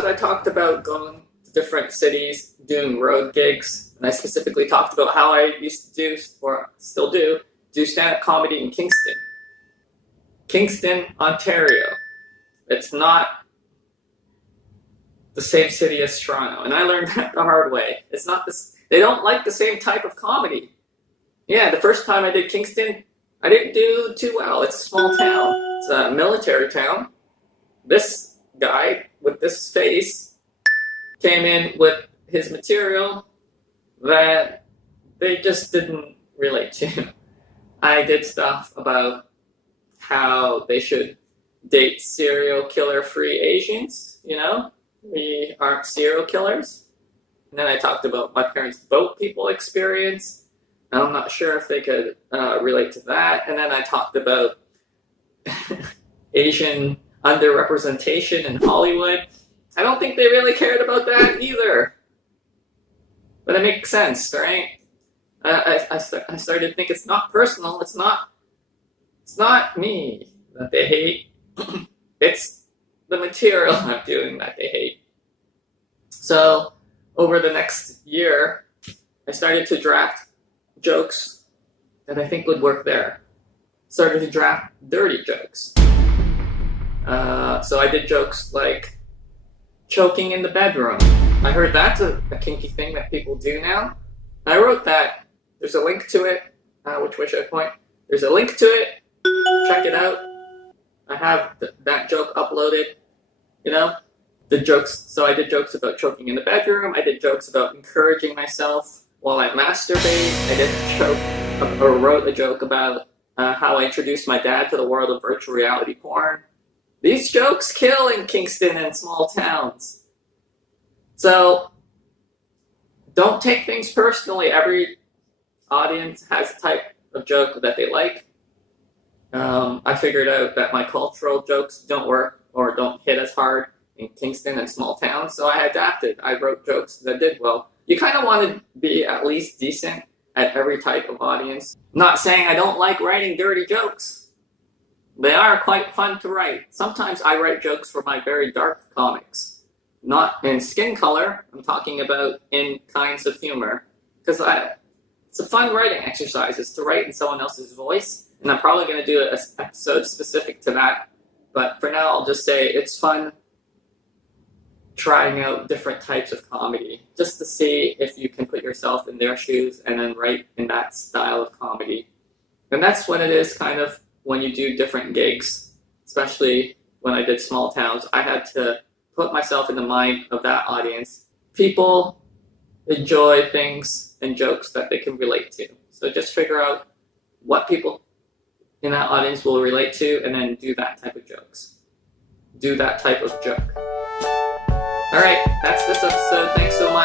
episode, I talked about going to different cities, doing road gigs, and I specifically talked about how I used to do, or still do stand-up comedy in Kingston, Ontario. It's not the same city as Toronto, and I learned that the hard way. It's not this. They don't like the same type of comedy. Yeah, the first time I did Kingston, I didn't do too well. It's a small town. It's a military town. This guy with this face came in with his material that they just didn't relate to. I did stuff about how they should date serial killer-free Asians, you know? We aren't serial killers. And then I talked about my parents' boat people experience. I'm not sure if they could relate to that. And then I talked about Asian underrepresentation in Hollywood. I don't think they really cared about that either. But it makes sense, right? I started to think it's not personal. It's not me that they hate. It's the material I'm doing that they hate. So over the next year, I started to draft jokes that I think would work there. Started to draft dirty jokes. So I did jokes like choking in the bedroom. I heard that's a kinky thing that people do now. I wrote that. There's a link to it. Which way should I point? There's a link to it. Check it out. I have that joke uploaded. You know, the jokes. So I did jokes about choking in the bedroom. I did jokes about encouraging myself while I masturbate. I did a joke, or wrote a joke about how I introduced my dad to the world of virtual reality porn. These jokes kill in Kingston and small towns. So don't take things personally. Every audience has a type of joke that they like. I figured out that my cultural jokes don't work or don't hit as hard in Kingston and small towns, so I adapted. I wrote jokes that did well. You kind of want to be at least decent at every type of audience. Not saying I don't like writing dirty jokes. They are quite fun to write. Sometimes I write jokes for my very dark comics. Not in skin color, I'm talking about in kinds of humor. Because it's a fun writing exercise, is to write in someone else's voice. And I'm probably going to do an episode specific to that. But for now, I'll just say it's fun trying out different types of comedy, just to see if you can put yourself in their shoes and then write in that style of comedy. And that's what it is kind of when you do different gigs, especially when I did small towns. I had to put myself in the mind of that audience. People enjoy things and jokes that they can relate to. So just figure out what people in that audience will relate to and then do that type of jokes. Do that type of joke. All right, that's this episode. Thanks so much.